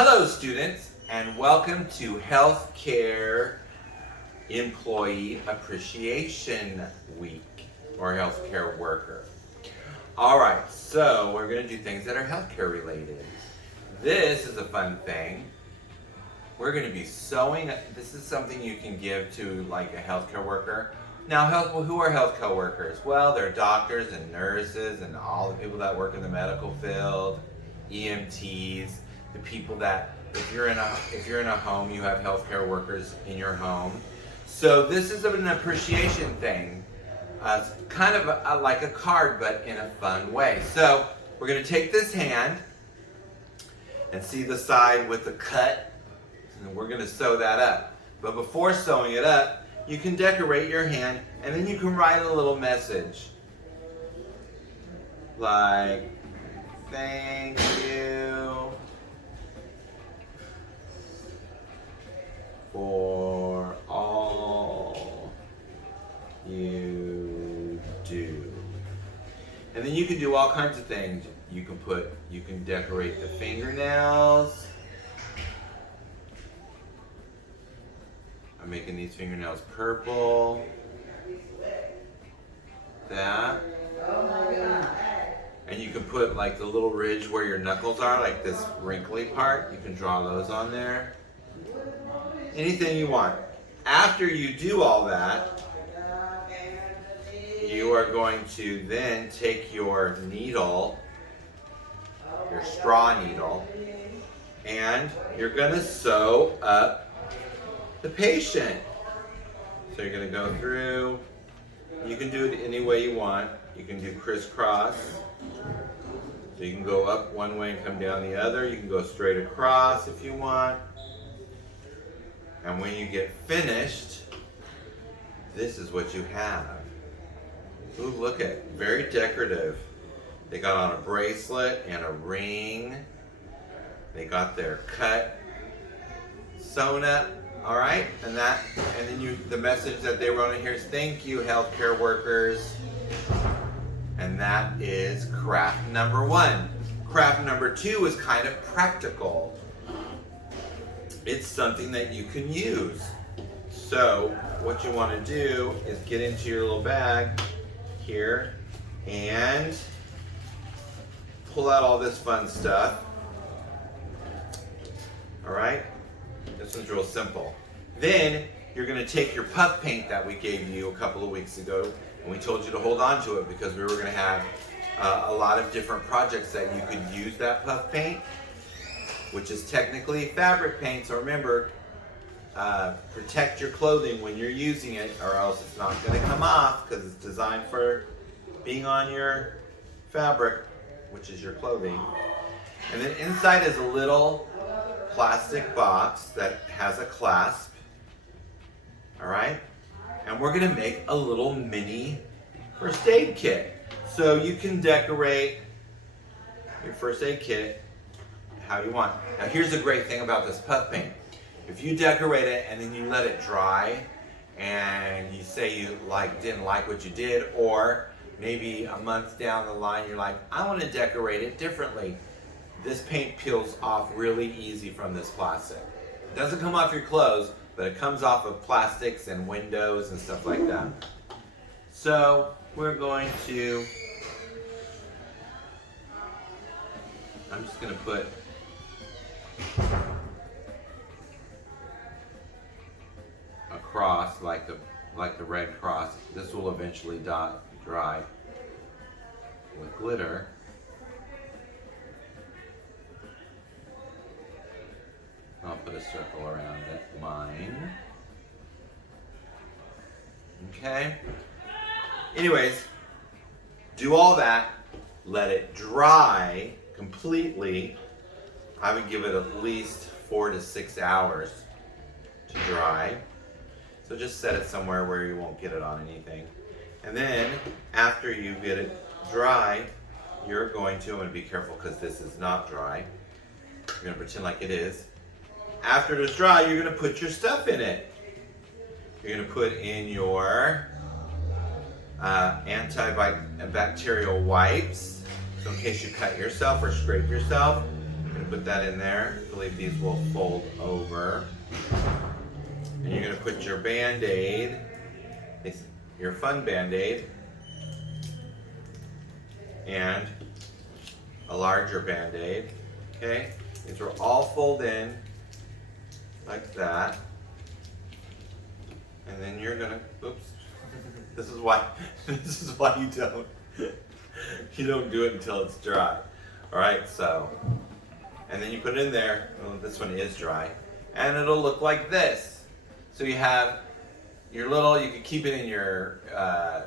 Hello students, and welcome to Healthcare Employee Appreciation Week, or Healthcare Worker. Alright, so we're going to do things that are healthcare related. This is a fun thing. We're going to be sewing. This is something you can give to like a healthcare worker. Now, who are healthcare workers? Well, they're doctors and nurses and all the people that work in the medical field, EMTs, the people that, if you're in a home, you have healthcare workers in your home. So this is an appreciation thing. It's kind of like a card, but in a fun way. So we're going to take this hand and see the side with the cut, and we're going to sew that up. But before sewing it up, you can decorate your hand, and then you can write a little message. Like, thank you for all you do. And then you can do all kinds of things. You can decorate the fingernails. I'm making these fingernails purple. That. And you can put like the little ridge where your knuckles are, like this wrinkly part. You can draw those on there. Anything you want. After you do all that, you are going to then take your needle, your straw needle, and you're going to sew up the patient. So you're going to go through. You can do it any way you want. You can do crisscross. So you can go up one way and come down the other. You can go straight across if you want. And when you get finished, this is what you have. Ooh, look at, very decorative. They got on a bracelet and a ring. They got their cut sewn up, all right? And then the message that they wrote in here is, thank you, healthcare workers. And that is craft number 1. Craft number 2 is kind of practical. It's something that you can use. So what you want to do is get into your little bag here and pull out all this fun stuff. All right? This one's real simple. Then you're going to take your puff paint that we gave you a couple of weeks ago, and we told you to hold on to it because we were going to have a lot of different projects that you could use that puff paint, which is technically fabric paint. So remember, protect your clothing when you're using it, or else it's not going to come off because it's designed for being on your fabric, which is your clothing. And then inside is a little plastic box that has a clasp. All right? And we're going to make a little mini first aid kit. So you can decorate your first aid kit how you want. Now here's the great thing about this puff paint. If you decorate it and then you let it dry and you say you didn't like what you did, or maybe a month down the line you're like, I want to decorate it differently. This paint peels off really easy from this plastic. It doesn't come off your clothes, but it comes off of plastics and windows and stuff like that. So we're going to, I'm just going to put a cross like the red cross. This will eventually dry with glitter. I'll put a circle around it, mine. Okay. Anyways, do all that, let it dry completely. I would give it at least 4 to 6 hours to dry. So just set it somewhere where you won't get it on anything. And then after you get it dry, you're going to, I'm going to be careful because this is not dry. You're going to pretend like it is. After it is dry, you're going to put your stuff in it. You're going to put in your antibacterial wipes, so in case you cut yourself or scrape yourself. I'm gonna put that in there. I believe these will fold over. And you're gonna put your Band-Aid, your fun Band-Aid, and a larger Band-Aid, okay? These will all fold in like that. And then you're gonna, oops. This is why you don't do it until it's dry. All right, so, and then you put it in there. Oh, this one is dry. And it'll look like this. So you have your little, you can keep it in your, I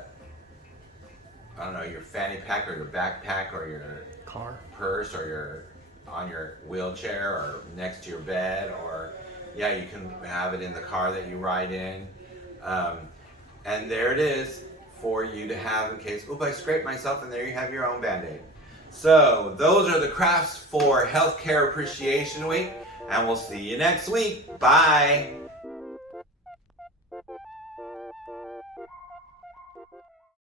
don't know, your fanny pack or your backpack or your Car. purse or on your wheelchair or next to your bed, or yeah, you can have it in the car that you ride in. And there it is for you to have in case, oop, I scraped myself, and there you have your own Band-Aid. So those are the crafts for Healthcare Appreciation Week, and we'll see you next week. Bye.